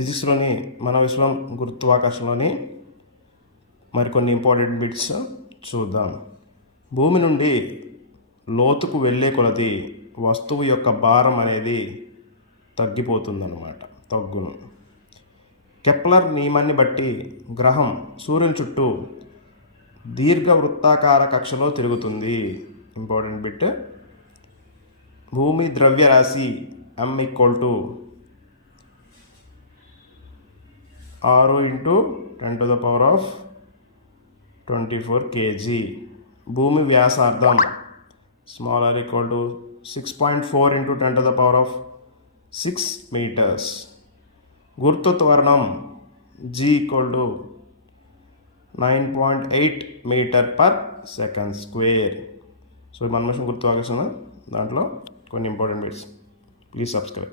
ఫిజిక్స్లోని మన విశ్వం గురుత్వాకర్షణలోని మరికొన్ని important bits చూద్దాం. భూమి నుండి లోతుకు వెళ్ళే కొలది వస్తువు యొక్క భారం అనేది తగ్గును. కెప్లర్ నియమాన్ని బట్టి గ్రహం సూర్యుని చుట్టూ దీర్ఘవృత్తాకార కక్షలో తిరుగుతుంది. Important bit. భూమి ద్రవ్యరాశి M = 6 × 10⁻24 kg. భూమి వ్యాసార్థం r = 6.4 × 10⁻6 meters. గుర్తు త్వరణం G = 9.8 meter/second². సో మన విషయం గుర్తువాకర్షణ దాంట్లో కొన్ని ఇంపార్టెంట్ బిట్స్. Please subscribe.